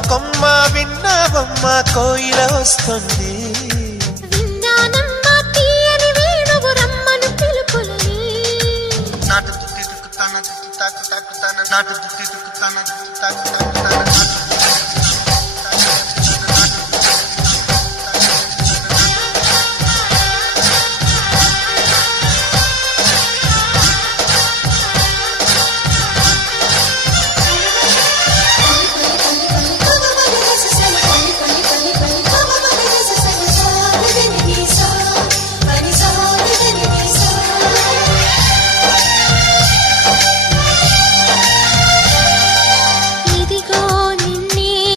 కొమ్మ విన్నావమ్మ కోయిల వస్తుంది. విన్నానమ్మా తీయని వేణువు రమ్మను పిలుపులని. నాటు తాకు తాకు తాకు నాటు